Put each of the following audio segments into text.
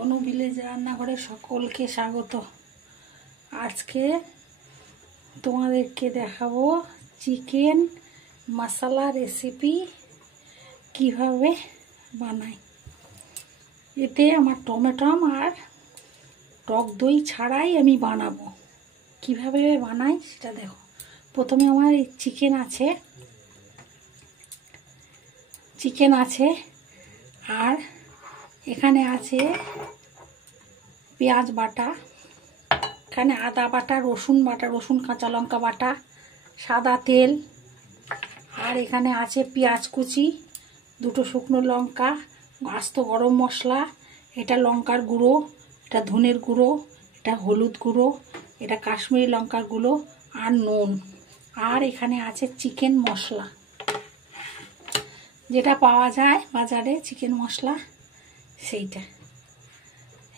অনু village রান্নাঘরে সকলকে স্বাগত। আজকে তোমাদেরকে দেখাবো চিকেন মশলা রেসিপি কিভাবে বানাই। এতে আমার টমেটো আর টক দই ছাড়াই আমি বানাবো। কিভাবে বানাই সেটা দেখো। প্রথমে আমার এই চিকেন আছে আর এখানে আছে পেঁয়াজ বাটা, এখানে আদা বাটা, রসুন কাঁচা লঙ্কা বাটা, সাদা তেল, আর এখানে আছে পেঁয়াজ কুচি, দুটো শুকনো লঙ্কা, আস্ত গরম মশলা, এটা লঙ্কার গুঁড়ো, এটা ধনের গুঁড়ো, এটা হলুদ গুঁড়ো, এটা কাশ্মীরি লঙ্কার গুঁড়ো আর নুন। আর এখানে আছে চিকেন মশলা, যেটা পাওয়া যায় বাজারে চিকেন মশলা, সেইটা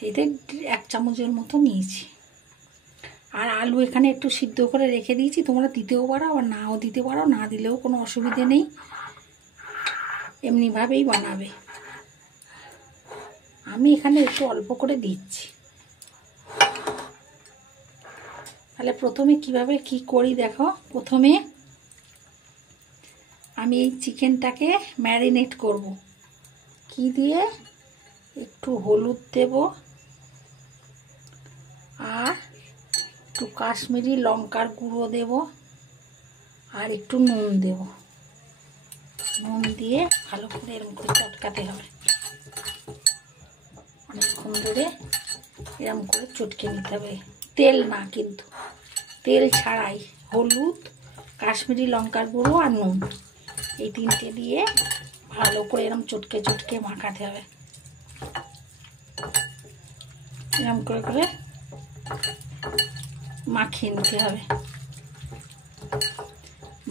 এতে 1 চামচের মতো নিয়েছি। আর আলু এখানে একটু সিদ্ধ করে রেখে দিয়েছি, তোমরা দিতেও পারো আবার নাও দিতে পারো, না দিলেও কোনো অসুবিধে নেই, এমনিভাবেই বানাবে। আমি এখানে একটু অল্প করে দিচ্ছি। তাহলে প্রথমে কিভাবে কি করি দেখো। প্রথমে আমি এই চিকেনটাকে ম্যারিনেট করব। কি দিয়ে? একটু হলুদ দেব আর একটু কাশ্মীরি লঙ্কার গুঁড়ো দেব আর একটু নুন দেব। নুন দিয়ে ভালো করে এরকম করে চটকাতে হবে, অনেকক্ষণ ধরে এরকম করে চটকে নিতে হবে। তেল না, কিন্তু তেল ছাড়াই, হলুদ, কাশ্মীরি লঙ্কার গুঁড়ো আর নুন, এই 3টে দিয়ে ভালো করে এরকম চটকে চটকে মাখাতে হবে। এরকম করে করে মাখিয়ে নিতে হবে।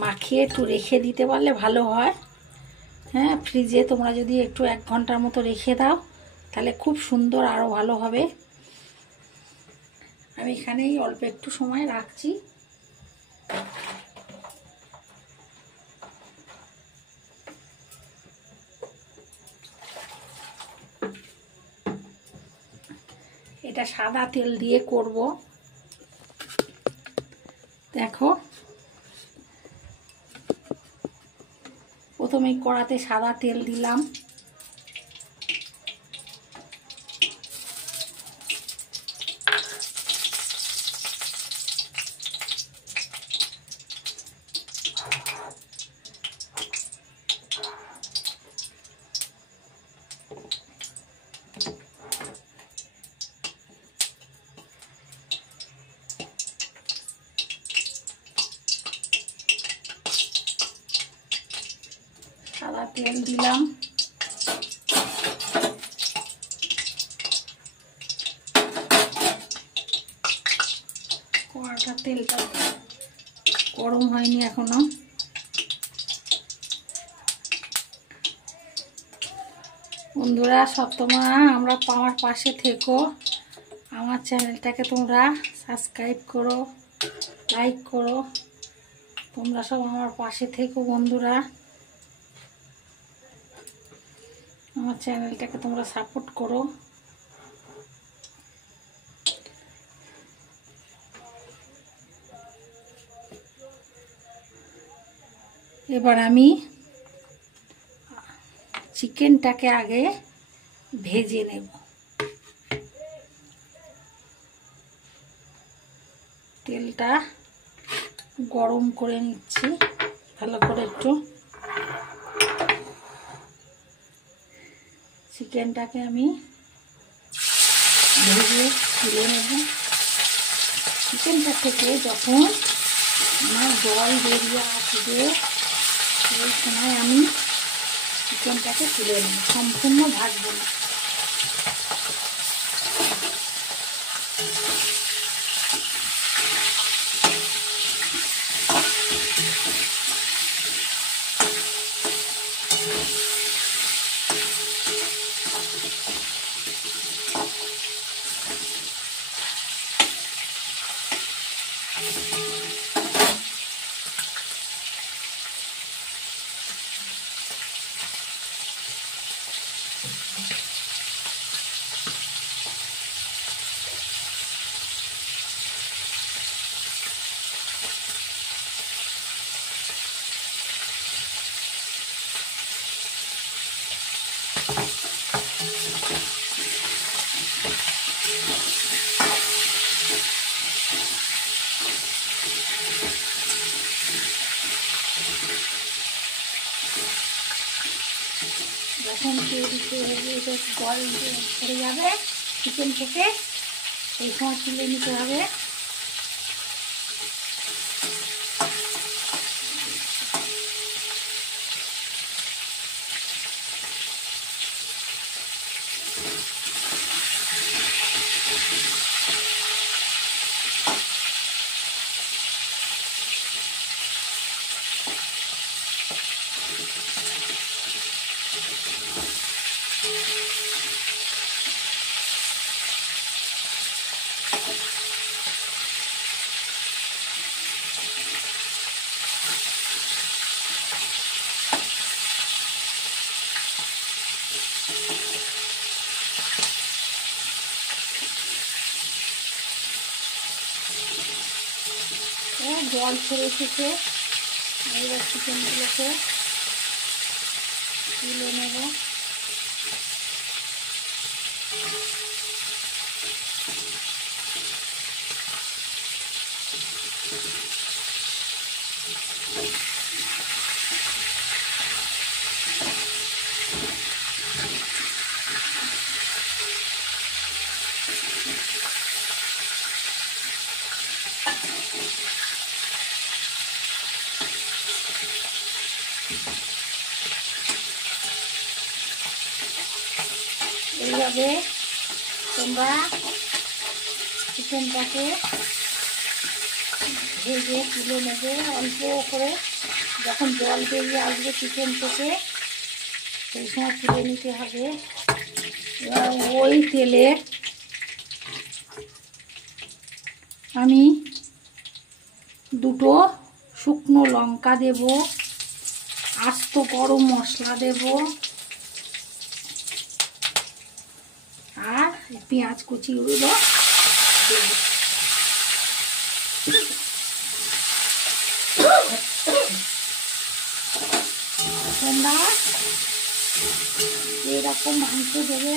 মাখিয়ে একটু রেখে দিতে পারলে ভালো হয়। হ্যাঁ, ফ্রিজে তোমরা যদি একটু 1 ঘন্টার মতো রেখে দাও তাহলে খুব সুন্দর, আরও ভালো হবে। আমি এখানেই অল্প একটু সময় রাখছি। এটা সাদা তেল দিয়ে করব। দেখো, প্রথমে কড়াতে সাদা তেল দিলাম, সাদা তেল দিলাম, কড়াটার তেলটা গরম হয়নি এখনো। বন্ধুরা, সব তোমরা আমার পাশে থেকো, আমার চ্যানেলটাকে তোমরা সাবস্ক্রাইব করো, লাইক করো, তোমরা সব আমার পাশে থেকো বন্ধুরা। আমার চ্যানেলটাকে তোমরা সাপোর্ট করো। এবার আমি চিকেনটাকে আগে ভেজে নেব। তেলটা গরম করে নিচ্ছি ভালো করে একটু। চিকেনটাকে আমি ভেজে তুলে নেব। চিকেনটা থেকে যখন আমার জল বেরিয়ে আসবে সেই সময় আমি চিকেনটাকে তুলে নেব, সম্পূর্ণ ভাজবো না। যখন তৈরিতে এটা জল পড়ে যাবে চিকেন থেকে, সেই সময় তুলে নিতে হবে। জল ছেড়ে এসেছে, এবার চিকেনগুলোকে তুলে নেব। এইভাবে তোমরা চিকেনটাকে ভেজে তুলে নেবে অল্প করে। যখন জল বেরিয়ে আসবে চিকেন থেকে, সেই সময় তুলে নিতে হবে। এবার ওই তেলে আমি দুটো শুকনো লঙ্কা দেব, আস্ত গরম মশলা দেব, আর পেঁয়াজ কুচিগুলো দেব। তোমরা এরকম মাংস দেবে,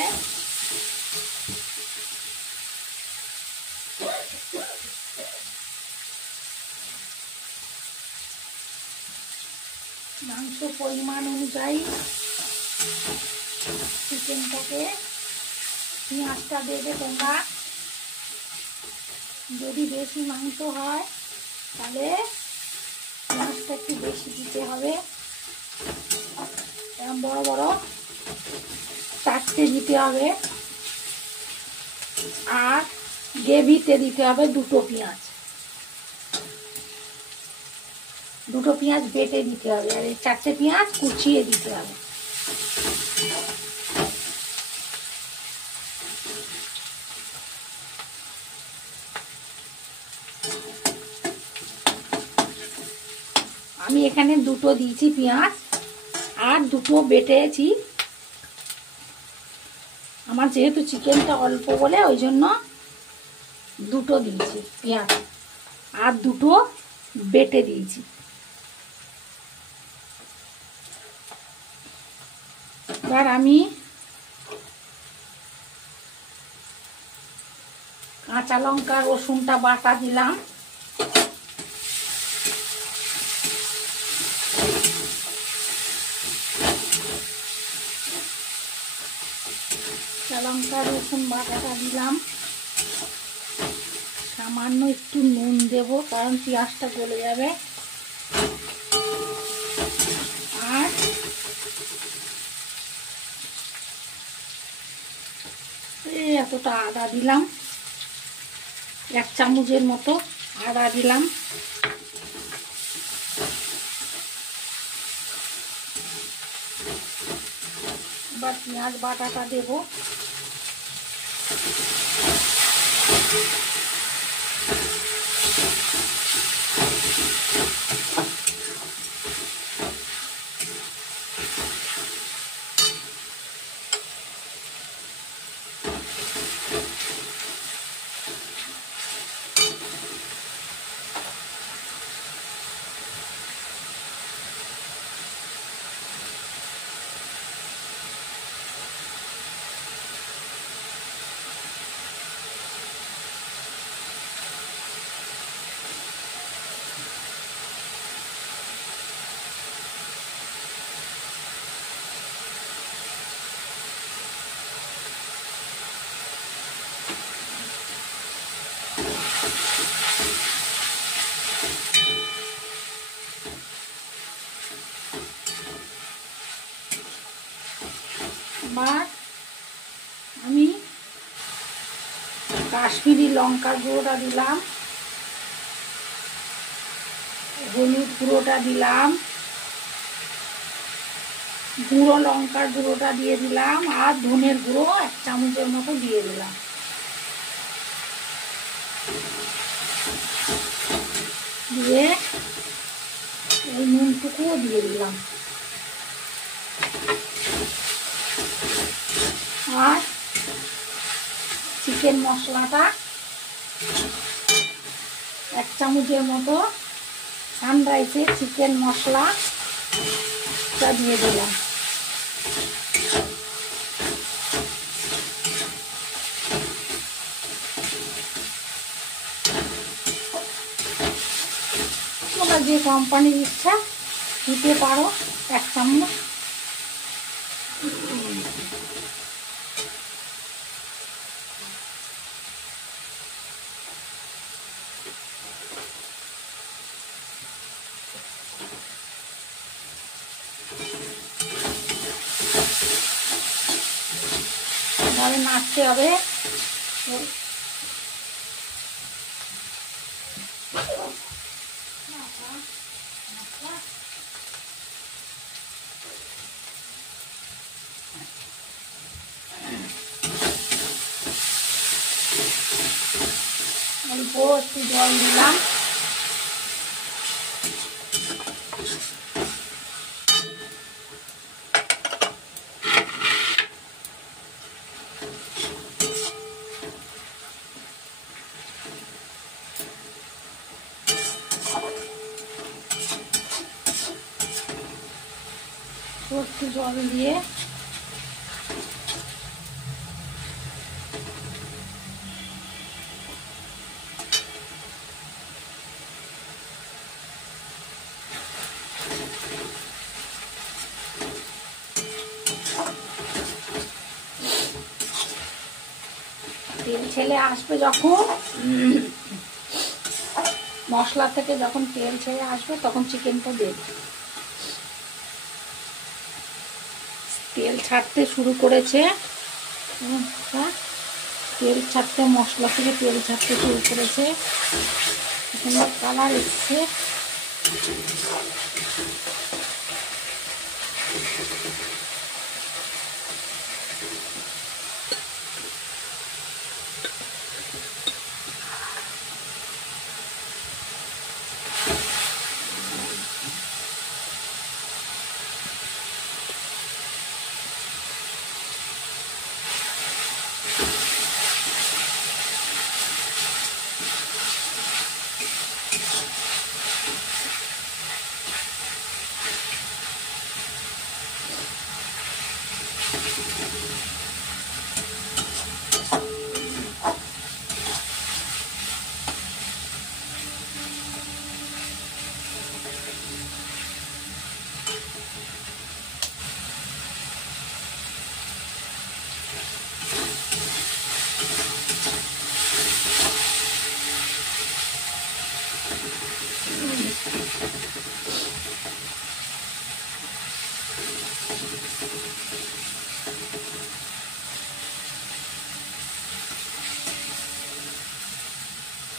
মাংস পরিমাণ অনুযায়ী চিকেনটাকে পেঁয়াজটা দেবে তোমরা। যদি বেশি মাংস হয় তাহলে পেঁয়াজটা একটু বেশি দিতে হবে। এরকম বড় বড় 4টে দিতে হবে। আর গ্রেভিতে দিতে হবে 2টো পেঁয়াজ, 2টো পেঁয়াজ বেটে দিতে হবে। আর এই 4টে পেঁয়াজ কুচিয়ে দিতে হবে। আমি এখানে 2টো দিয়েছি পেঁয়াজ, আর 2টো বেটেছি। আমার যেহেতু চিকেনটা অল্প বলে ওই জন্য 2টো দিয়েছি পেঁয়াজ, আর 2টো বেটে দিয়েছি। এবার আমি কাঁচা লঙ্কা রসুনটা বাটা দিলাম। কাঁচা লঙ্কা রসুন বাটাটা দিলাম। সামান্য একটু নুন দেব, কারণ পেঁয়াজটা গলে যাবে। আর এতটা আদা দিলাম, 1 চামচের মতো আদা দিলাম। এবার পেঁয়াজ বাটাটা দেব। এবার আমি কাশ্মীরি লঙ্কার গুঁড়োটা দিলাম, হলুদ গুঁড়োটা দিলাম, গুঁড়ো লঙ্কার গুঁড়োটা দিয়ে দিলাম, আর ধনের গুঁড়ো 1 চামচের মতো দিয়ে দিলাম। দিয়ে এই নুনটুকুও দিয়ে দিলাম। আর চিকেন মশলাটা 1 চামচের মতো সানরাইসের চিকেন মশলাটা দিয়ে দিলাম। তোমরা যে কোম্পানির ইচ্ছা দিতে পারো 1 চামচ। এভাবে নাড়তে হবে। অল্প একটু জল দিলাম। একটু জল দিয়ে তেল ছেড়ে আসবে যখন, মশলা থেকে যখন তেল ছেড়ে আসবে তখন চিকেনটা দেব। তেল ছাড়তে শুরু করেছে, তেল ছাড়তে, মশলা থেকে তেল ছাড়তে শুরু করেছে, সুন্দর কালার এসছে।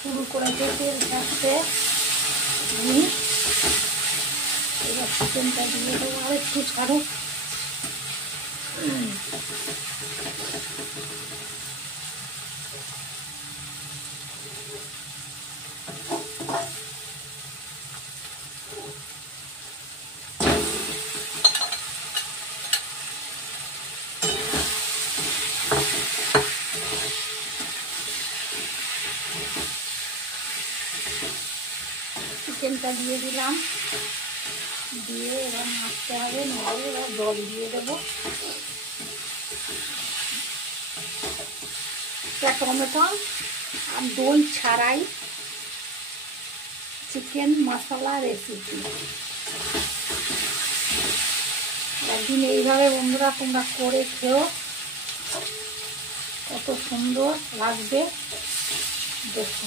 শুরু করেছে তেল ছাড়তে। আমি এবার চিকেনটা দিয়ে দেবো, আর একটু ছাড়ো। চিকেনটা দিয়ে দিলাম, দিয়ে এবার নাড়তে হবে। নাড়ে এবার জল দিয়ে দেবো। টমেটো আর দই ছাড়াই চিকেন মশলা রেসিপি। একদিন এইভাবে বন্ধুরা তোমরা করে খেও, কত সুন্দর লাগবে দেখো।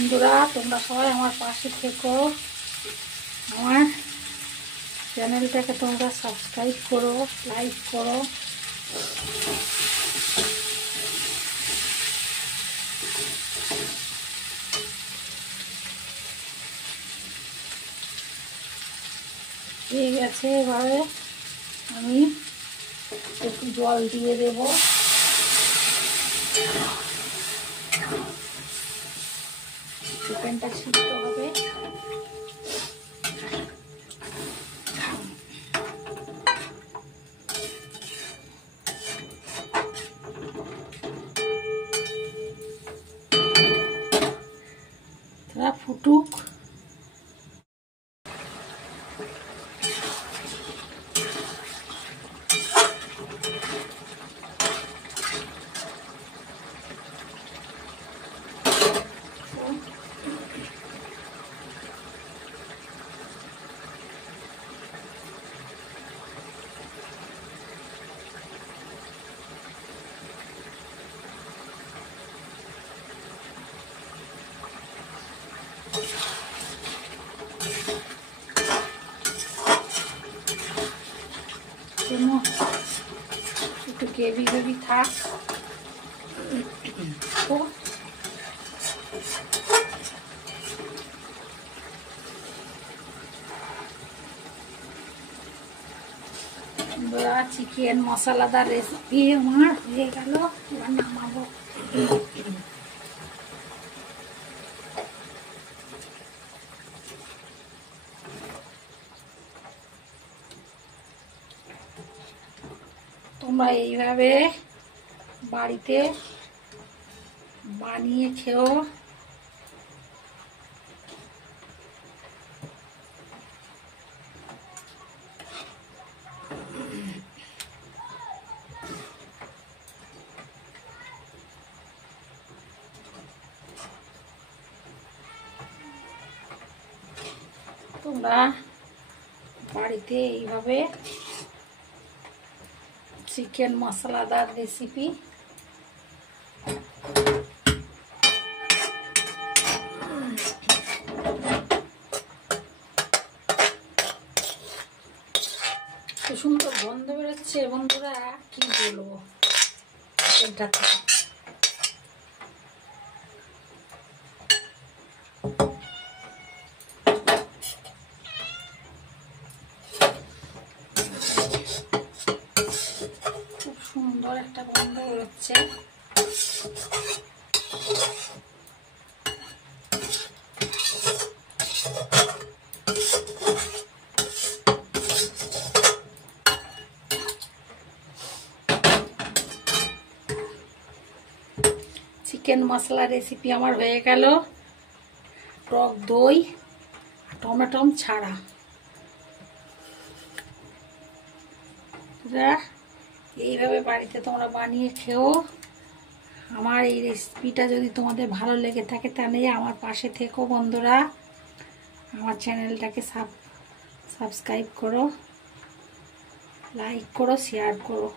বন্ধুরা তোমরা সবাই আমার পাশে থেকো, আমার চ্যানেলটাকে তোমরা সাবস্ক্রাইব করো, লাইক করো। ঠিক আছে, এবারে আমি একটু জল দিয়ে দেব। চিকেনটা সিদ্ধ হবে। তারা ফুটুক। একটু গ্রেভি গ্রেভি থাক। চিকেন মশলাদার রেসিপি আমার হয়ে গেল, এবার নামাবো। তোমরা এইভাবে বাড়িতে বানিয়ে খেও। তোমরা বাড়িতে এইভাবে চিকেন মশলাদার রেসিপি সুন্দর গন্ধ বেরোচ্ছে বন্ধুরা, কি বলবো। এটা খুব সুন্দর একটা গন্ধ বেরোচ্ছে। চিকেন মশলা রেসিপি আমার হয়ে গেল, টক দই টমেটো ছাড়া। এইভাবে বাড়িতে তোমরা বানিয়ে খেও। আমার এই রেসিপিটা যদি তোমাদের ভালো লেগে থাকে তাহলে আমার পাশে থেকো বন্ধুরা, আমার চ্যানেলটাকে সাবস্ক্রাইব করো, লাইক করো, শেয়ার করো।